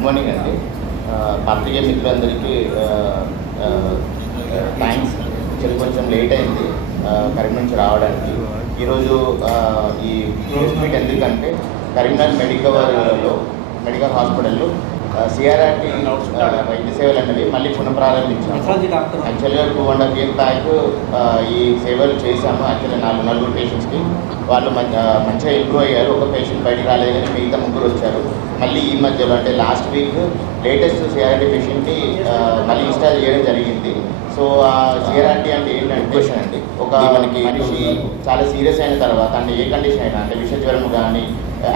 Good morning అండి. పాత్రికేయ మిత్రులందరికీ థ్యాంక్స్. కొంచెం లేట్ అయింది కరీంనగర్ నుంచి రావడానికి. ఈరోజు ఈ ప్రెస్ మీట్ ఎందుకంటే కరీంనగర్ మెడికల్ హాస్పిటల్లో సిఆర్ఆర్టీ వైద్య సేవలు అనేవి మళ్ళీ పునఃప్రారంభించాము. యాక్చువల్గా 2.5 years బ్యాక్ ఈ సేవలు చేశాము. యాక్చువల్లీ నలుగురు పేషెంట్స్కి వాళ్ళు మంచిగా ఇంప్రూవ్ అయ్యారు. ఒక పేషెంట్ బయటికి రాలేదు కానీ మిగతా 3 వచ్చారు. మళ్ళీ ఈ మధ్యలో అంటే లాస్ట్ వీక్ లేటెస్ట్ సిఆర్ఆర్టీ పేషెంట్ని మళ్ళీ ఇన్స్టాల్ చేయడం జరిగింది. సో సిఆర్ఆర్టీ అంటే ఏంటంటే అండి, ఒక మనిషి చాలా సీరియస్ అయిన తర్వాత అంటే ఏ కండిషన్ అయినా అంటే విష జ్వరం కానీ,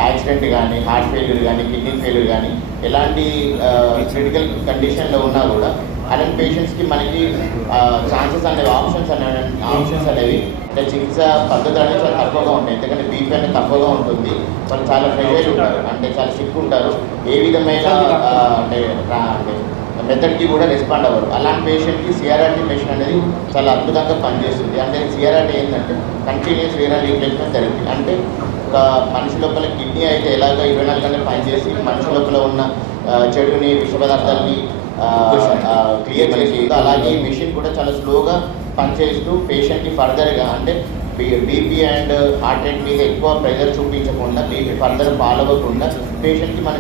యాక్సిడెంట్ కానీ, హార్ట్ ఫెయిల్యూర్ కానీ, కిడ్నీ ఫెయిల్యూర్ కానీ ఎలాంటి క్రిటికల్ కండిషన్లో ఉన్నా కూడా అలాంటి పేషెంట్స్కి మనకి ఛాన్సెస్ అనేవి ఆప్షన్స్ అనేవి అంటే చికిత్స పద్ధతులు అనేవి చాలా తక్కువగా ఉంటాయి. ఎందుకంటే బీపీ అనేది తక్కువగా ఉంటుంది. వాళ్ళు చాలా ఫ్రెష్ ఉంటారు, అంటే చాలా సిక్ ఉంటారు. ఏ విధమైన అంటే మెథడ్కి కూడా రెస్పాండ్ అవ్వరు. అలాంటి పేషెంట్కి సిఆర్ఆర్టీ మెషిన్ అనేది చాలా అద్భుతంగా పనిచేస్తుంది. అంటే సిఆర్ఆర్టీ ఏంటంటే కంటిన్యూస్ రీనల్ రీప్లేస్మెంట్ థెరపీ. అంటే ఒక మనిషి లోపల కిడ్నీ అయితే ఎలాగ 24 గంటలు పనిచేసి మనిషి లోపల ఉన్న చెడుని, విష పదార్థాలని క్లియర్ చేసి, అలాగే ఈ మెషిన్ కూడా చాలా స్లోగా పనిచేస్తూ పేషెంట్కి ఫర్దర్గా అంటే బీపీ అండ్ హార్ట్ రేట్ మీద ఎక్కువ ప్రెజర్ చూపించకుండా, బీపీ ఫర్దర్ ఫాలో అవ్వకుండా పేషెంట్కి మన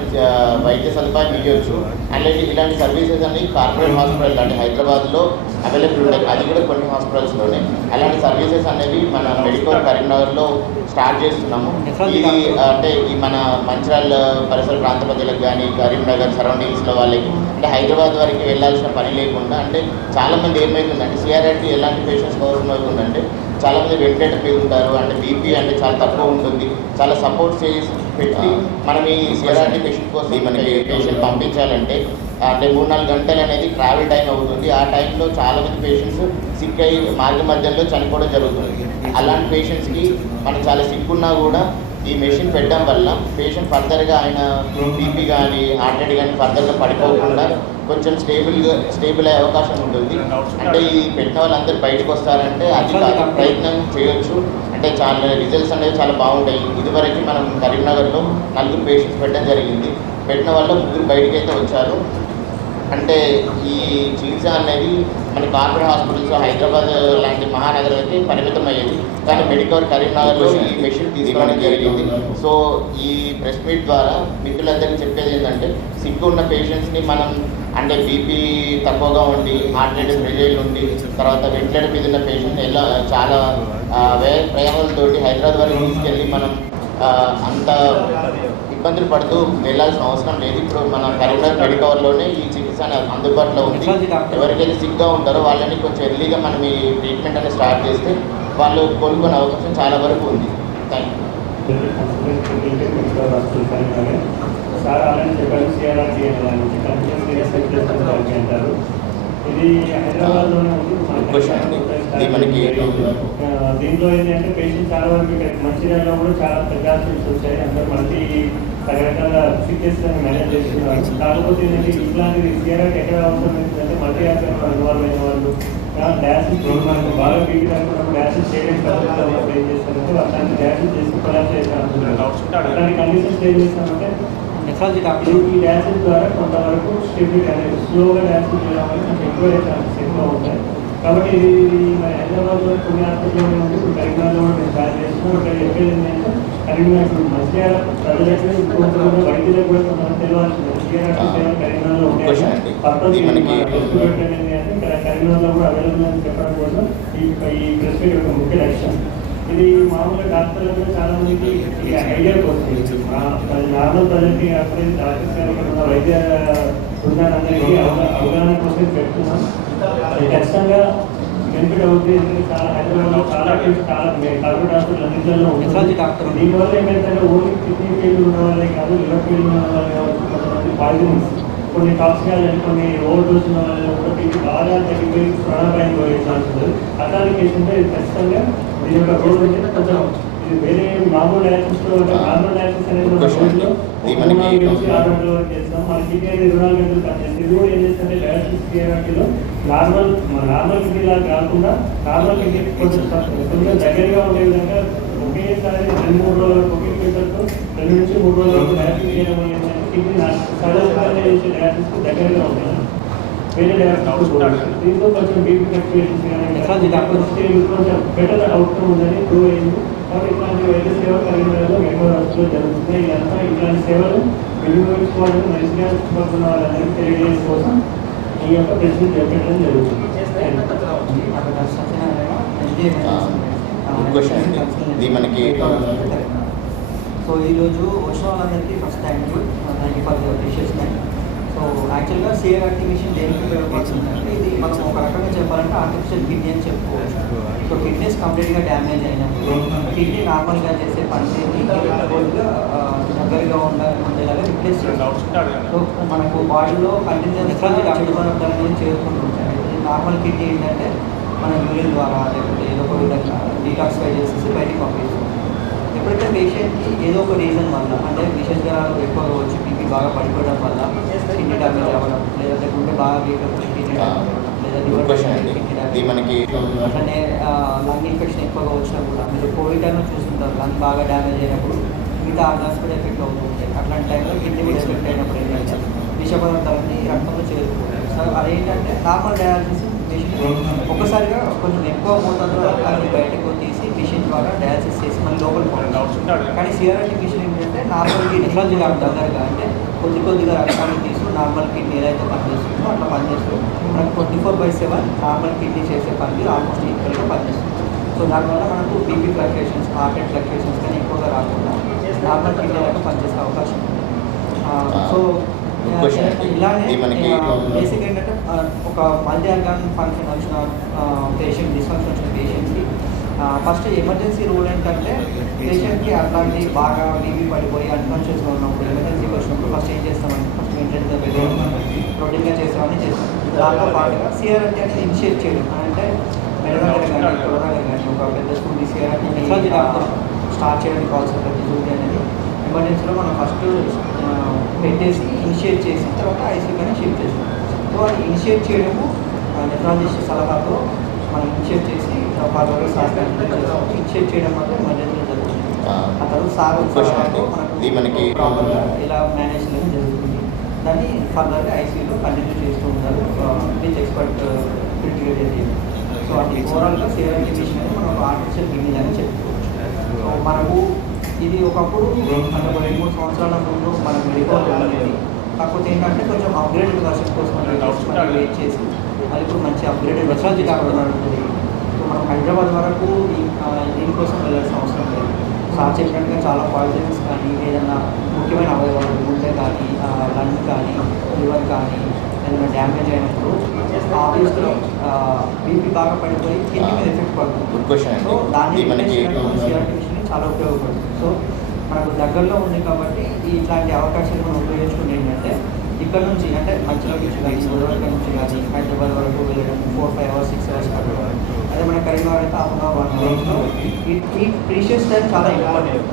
వైద్య సదుపాయం ఇవ్వచ్చు. అలాగే ఇలాంటి సర్వీసెస్ అన్ని కార్పొరేట్ హాస్పిటల్ అంటే హైదరాబాద్లో అవైలబుల్ ఉన్నాయి. అది కూడా కొన్ని హాస్పిటల్స్లోనే అలాంటి సర్వీసెస్ అనేవి మన మెడికల్ కరీంనగర్లో స్టార్ట్ చేస్తున్నాము. ఇది అంటే ఈ మన మంచిర్యాల పరిసర ప్రాంత ప్రజలకు కానీ, కరీంనగర్ సరౌండింగ్స్లో వాళ్ళకి అంటే హైదరాబాద్ వరకు వెళ్ళాల్సిన పని లేకుండా, అంటే చాలామంది ఏమవుతుందంటే సిఆర్ఆర్టీ ఎలాంటి పేషెంట్స్ అవసరం అవుతుందంటే చాలామంది వెంటిలేటర్ మీద ఉంటారు. అంటే బీపీ అంటే చాలా తక్కువ ఉంటుంది. చాలా సపోర్ట్ చేసి పెట్టి మనం ఈ సిఆర్ఆర్టీ పేషెంట్ కోసం మనకి పేషెంట్ పంపించాలంటే అంటే 3-4 గంటలు అనేది ట్రావెల్ టైం అవుతుంది. ఆ టైంలో చాలామంది పేషెంట్స్ సిక్ అయ్యి మార్గ మధ్యలో చనిపోవడం జరుగుతుంది. అలాంటి పేషెంట్స్కి మనం చాలా సిక్ ఉన్నా కూడా ఈ మెషిన్ పెట్టడం వల్ల పేషెంట్ ఫర్దర్గా ఆయన బీపీ కానీ, హార్ట్ రేట్ కానీ ఫర్దర్గా పడిపోకుండా కొంచెం స్టేబుల్ అయ్యే అవకాశం ఉంటుంది. అంటే ఈ పెట్టిన వాళ్ళందరూ బయటకు వస్తారంటే అది ప్రయత్నం చేయొచ్చు. అంటే చాలా రిజల్ట్స్ అనేవి చాలా బాగుంటాయి. ఇదివరకు మనం కరీంనగర్లో 4 పేషెంట్స్ పెట్టడం జరిగింది. పెట్టిన వాళ్ళు 3 బయటకు అయితే వచ్చారు. అంటే ఈ చికిత్స అనేది మన కార్పొరేట్ హాస్పిటల్స్ హైదరాబాద్ లాంటి మహానగరాలకి పరిమితం అయ్యేది. కానీ మెడికల్ కరీంనగర్లో ఈ మెషిన్ తీసుకోవడం జరిగింది. సో ఈ ప్రెస్ మీట్ ద్వారా మిత్రులందరికీ చెప్పేది ఏంటంటే సిక్ ఉన్న పేషెంట్స్ని మనం అంటే బీపీ తక్కువగా ఉండి, హార్ట్ రేట్ ప్రెజర్ ఉండి, తర్వాత వెంటిలేటర్ మీద ఉన్న పేషెంట్ ఎలా చాలా ప్రయాణాలతోటి హైదరాబాద్ వరకు తీసుకెళ్ళి మనం అంత ఇబ్బందులు పడుతూ వెళ్ళాల్సిన అవసరం లేదు. ఇప్పుడు మన కరీంనగర్ మెడికవర్లోనే ఈ చికిత్స అందుబాటులో ఉంది. ఎవరికైతే సిక్గా ఉంటారో వాళ్ళని కొంచెం ఎర్లీగా మనం ఈ ట్రీట్మెంట్ అనేది స్టార్ట్ చేస్తే వాళ్ళు కోలుకునే అవకాశం చాలా వరకు ఉంది. Thank you. ఇది హైదరాబాద్లోనే ఉంది. మనకి దీంట్లో ఏంటంటే పేషెంట్ చాలా వరకు ఇక్కడ మంచిర్యాలలో కూడా చాలా పెద్ద హాస్పిటల్స్ వచ్చాయి. అందరూ మళ్ళీ రకరకాల సిక్నెస్ మేనేజ్ చేస్తున్నారు. కాకపోతే ఏంటంటే ఇట్లాంటిది సిఆర్ఆర్టీ ఎక్కడ అవసరం ఏంటంటే మల్టీ హాస్పిటల్ ఇన్వాల్వ్ అయిన వాళ్ళు డయాసిస్ బాగా బీపీ తక్కువ డయాసిస్ చేయడం పద్ధతిలో ఏం చేస్తారంటే అట్లాంటి డయాసిస్ చేసి కొలాప్స్ చేస్తాను. అట్లాంటి కండిషన్స్ ఏం చేస్తామంటే ఈ డ్యాన్సెస్ ద్వారా కొంతవరకు స్టెబిలిటీ అనేది స్లోగా డ్యాన్సెస్ చేయడం వల్ల మనకు ఎక్కువ ఛాన్సెస్ ఎక్కువ ఉంటాయి. కాబట్టి ఇది మన హైదరాబాద్లో కొన్ని హాస్పిటల్లో ఉంది, కరీంనగర్లో కూడా మేము స్టార్ట్ చేస్తున్నాం. ఇక్కడ చెప్పేది ఏంటంటే కరీంనగర్ మంచిర్యాల ప్రజలకు ఇంకొంతమంది వైద్యులకు కూడా కొంతమంది తెలియాల్సింది సిఆర్ఆర్టీ సేవలు కరీంనగర్లో ఉంటాయి. పర్పస్ ఏంటంటే ఇక్కడ కరీంనగర్లో కూడా అవైలబుల్ అని చెప్పడం కోసం ఈ ప్రెస్ మీట్ యొక్క ముఖ్య లక్ష్యం. ఇది మామూలుగా డాక్టర్లు కూడా చాలా మందికి ఐడియాకి వస్తుంది. నార్మల్ ప్రజలకి అప్పుడే డాక్టర్స్ గారికి ఉన్న వైద్య బృందాలందరికీ అవగాహన కోసం పెడుతున్నాం. ఖచ్చితంగా బెనిఫిట్ అవుతుంది. ఎందుకంటే చాలా హైదరాబాద్లో చాలా కార్పొరేట్ హాస్పిటల్ అన్నింటిలో ఉంటుంది. దీనివల్ల ఏంటంటే ఓన్లీ కిడ్నీ ఫెయిల్ ఉన్న వాళ్ళే కాదు, లివర్ ఫెయిల్ ఉన్న వాళ్ళే కావచ్చు, కొంతమంది పాయిజన్స్ కొన్ని టాక్సికాలు అని కొన్ని ఓవర్ డోస్ ఉన్న వాళ్ళని కూడా ఇది బాగా తగ్గిపోయి ప్రాణాపాయం పోయే ఛాన్స్ ఉంటుంది. అట్లాంటి కేసు ఉంటే ఖచ్చితంగా దీని యొక్క రోడ్ అంటే కొంచెం ఇది వేరే మామూలు డయాసిస్లో నార్మల్ డయాసిస్ అనేది రోజులో 6 గంటల వరకు చేస్తాం. మన కిడ్నీ అనేది 24 గంటలు పనిచేస్తుంది. ఇది కూడా ఏం చేస్తుంటే డయాసిస్ సిఆర్ఆర్టీలో నార్మల్ కిడ్నీ లాగా కాకుండా నార్మల్ కిడ్నీ కొంచెం దగ్గరగా ఉండే విధంగా ఒకేసారి 2-3 రోజులకు ఒకే పేషెంట్తో 2 నుంచి 3 రోజుల వరకు డయాసిస్ చేయడం అనేది కిడ్నీ సడన్గా చేసే డయాలసిస్కి దగ్గరగా ఉంటుంది. వేరే డయాలసిస్ దీంతో కొంచెం బీపీ ఫ్లక్చుయేషన్స్ కానీ కొంచెం బెటర్ అవుట్కమ్ ఉందని ప్రూవ్ అయింది. కాబట్టి ఇట్లాంటి వైద్య సేవ కరీంనగర్లో మెడికల్ హాస్పిటల్లో జరుగుతుంది. ఇదంతా ఇట్లాంటి సేవలు వినియోగించుకోవడానికి మంచిగా పడుతున్న వాళ్ళందరికీ తెలియజేయడం కోసం ఈ యొక్క ప్రశ్న చేపట్టడం జరుగుతుంది. గుడ్ క్వశ్చన్ అండి. ఇది మనకి సో ఈరోజు వచ్చిన వాళ్ళందరికీ first thank you for your precious time. So యాక్చువల్గా సిఆర్ యాక్టివేషన్ దేనికి ఉపయోగపడుతుందంటే ఇది మనం ఒక రకంగా చెప్పాలంటే ఆర్టిఫిషియల్ కిడ్నీ అని చెప్పుకోవచ్చు. సో కిడ్నీస్ కంప్లీట్గా డ్యామేజ్ అయినప్పుడు కిడ్నీ నార్మల్గా చేసే పనితీరుని దగ్గరగా ఉండేలాగా రిప్లేస్ చేస్తాం. సో మనకు బాడీలో కంటిన్యూస్గా అడ్డుపడతారు అనేది చేరుకుంటుంటాయి. నార్మల్ కిడ్నీ ఏంటంటే మన యూరిన్ ద్వారా లేకపోతే ఏదో ఒక విధంగా డీటాక్సిఫై చేసేసి బయటికి పంపిస్తాం. ఎప్పుడైతే పేషెంట్కి ఏదో ఒక రీజన్ వల్ల అంటే విశేష జ్వరాలు ఎక్కువగా వచ్చి బీపీ బాగా పడిపోవడం వల్ల కిడ్నీ డ్యామేజ్ అవ్వడం, లేదంటే గుండె బాగా వీక్ అవుతుంది కిడ్నీ డ్యామేజ్ అవ్వడం, లేదా లివర్ కిడ్నీ డ్యామేజ్, అట్లనే లంగ్ ఇన్ఫెక్షన్ ఎక్కువగా వచ్చినా కూడా మీరు కోవిడ్ టైంలో చూస్తుంటారు. లంగ్ బాగా డ్యామేజ్ అయినప్పుడు మిగతా ఆర్గాన్స్ కూడా ఎఫెక్ట్ అవుతూ ఉంటాయి. అట్లాంటి టైంలో కిడ్నీ కూడా ఎఫెక్ట్ అయినప్పుడు ఏంటంటే విష పదార్థాలన్నీ రక్తంలో చేరుకుంటాయి. సో అదేంటంటే నార్మల్ డయాలసిస్ పేషెంట్ ఒక్కసారిగా కొంచెం ఎక్కువ మోతాదులో రక్తాన్ని బయటకు తీసి మిషన్ ద్వారా డయాలసిస్ చేసి మళ్ళీ లోపల పోవాలి. కానీ సిఆర్ఐటి మిషన్ ఏంటంటే నార్మల్ కిడ్నీ దగ్గరగా అంటే కొద్దిగా రక్తాన్ని తీస్తూ నార్మల్ కిడ్నీ ఏదైతే పనిచేస్తుందో అట్లా పనిచేస్తూ మనకు 24/7 నార్మల్ కిడ్నీ చేసే పని ఆల్మోస్ట్ ఈక్వల్గా పనిచేస్తుంది. సో దానివల్ల మనకు BP fluctuations, heart rate fluctuations కానీ ఎక్కువగా రాకుండా నార్మల్ కిడ్నీ లాగా పనిచేసే అవకాశం ఉంది. సో ఇలానే బేసిక్ ఏంటంటే ఒక మల్టీ ఆర్గాన్ ఫంక్షన్ వచ్చిన పేషెంట్ డిస్ఫంక్షన్ వచ్చిన పేషెంట్కి ఫస్ట్ ఎమర్జెన్సీ రూల్ ఏంటంటే పేషెంట్కి అట్లాంటి బాగా బీపీ పడిపోయి అన్కాన్షియస్గా ఉన్నప్పుడు ఎమర్జెన్సీకి వచ్చినప్పుడు ఫస్ట్ ఏం చేస్తామంటే ఫస్ట్ మెయింటెనెన్స్గా పెట్టి రొటీన్గా చేస్తామని చేస్తాం. దాంతో పాటుగా సిఆర్ఎంటీ అనేది ఇనిషియేట్ చేయడం అంటే మెడనగర్ కానీ కొడనగర్ కానీ ఒక పెద్ద స్కూల్ సిఆర్ఎంటీ స్టార్ట్ చేయడానికి కావాల్సిన ప్రతి స్కూల్ అనేది ఎమర్జెన్సీలో మనం ఫస్ట్ పెట్టేసి ఇనిషియేట్ చేసిన తర్వాత ఐసీయూని షిఫ్ట్ చేస్తాం. సో అది ఇనిషియేట్ చేయడము నెఫ్రాలజిస్ట్ సలహాతో మనం ఇనిషియేట్ చేసి ఫర్దర్గా సార్ ఇనిషియేట్ చేయడం మాత్రం ఎమర్జెన్సీలో జరుగుతుంది. ఆ తర్వాత సార్ మనకి ప్రాపర్గా ఇలా మేనేజ్ చేయడం జరుగుతుంది. దాన్ని ఫర్దర్గా ఐసీయూలో కంటిన్యూ చేస్తూ ఉంటారు with expert critical area. So అది ఓవరాల్గా సిఆర్ యాక్టివేషన్ అనేది మనం ఆర్టిఫిషియల్ కిడ్నీ అని చెప్పుకోవచ్చు. సో మనకు ఇది ఒకప్పుడు మన 2-3 సంవత్సరాల ముందు మన మెడికల్ ఉండేది. కాకపోతే ఏంటంటే కొంచెం అప్గ్రేడెడ్ వర్షన్ కోసం మనం వెయిట్ చేసి అది ఇప్పుడు మంచి అప్గ్రేడెడ్ టెక్నాలజీ కాకుండా ఉంటుంది. సో మనం హైదరాబాద్ వరకు దీనికోసం వెళ్ళాల్సిన అవసరం లేదు. సార్ చెప్పినట్టుగా చాలా పాయిజన్స్ కానీ ఏదైనా ముఖ్యమైన అవయవాలు గుండె కానీ లంగ్ కానీ లివర్ కానీ ఏదైనా డ్యామేజ్ అయినప్పుడు ఆబ్వియస్గా బీపీ బాగా పడిపోయి కిడ్నీ మీద ఎఫెక్ట్ పడుతుంది. సో దాన్ని సిఆర్టిఫిషియల్ చాలా ఉపయోగపడుతుంది. సో మనకు దగ్గరలో ఉంది కాబట్టి ఇట్లాంటి అవకాశాలు మనం ఉపయోగించుకుని ఏంటంటే ఇక్కడ నుంచి అంటే మంచిలో నుంచి కానీ గోదావరి నుంచి కానీ హైదరాబాద్ వరకు వెళ్ళడం 4-5 hours 6 hours పట్టడం. అదే మన కరీంనగర్ అయితే 1/2 hour 1 hour. ఈ ప్రీషియస్ టైం చాలా ఇంపార్టెంట్.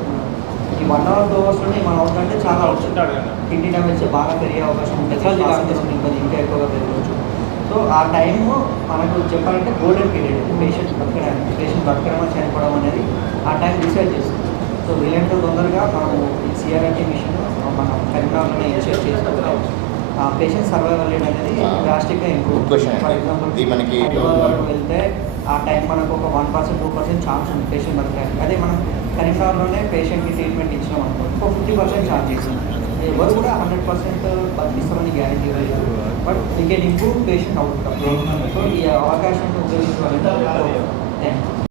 ఈ 1 hour 2 hours మనం అవుతుందంటే చాలా అవుతుంది. కిడ్నీ డ్యామేజ్ బాగా పెరిగే అవకాశం ఉంటుంది. ఇబ్బంది ఇంకా ఎక్కువగా పెరగవచ్చు. సో ఆ టైము మనకు చెప్పాలంటే గోల్డెన్ పీరియడ్ పేషెంట్ బతకడం చనిపోవడం అనేది ఆ టైం డిసైడ్ చేస్తుంది. సో వీలైనంత తొందరగా మనము ఈ సిఆర్ఐటీ మిషన్ మనం కరీంనగర్లోనే ఇనిషియేట్ చేసుకుంటాం. పేషెంట్ సర్వైవల్ రేట్ అనేది డ్రాస్టిక్గా ఇంప్రూవ్. ఫర్ ఎగ్జాంపుల్ హైదరాబాద్ వెళ్తే ఆ టైం మనకు ఒక 1% 2% ఛాన్స్ ఉంది పేషెంట్ బతకడానికి. అదే మనం కరీంనగర్లోనే పేషెంట్కి ట్రీట్మెంట్ ఇచ్చినాం అనుకో ఒక 50% ఛాన్స్ ఇస్తుంది. ఎవరు కూడా 100% బతికిస్తామని గ్యారెంటీ లేదు. But we can improve patient outcome. So ఈ అవకాశాన్ని ఉపయోగించుకోవాలంటే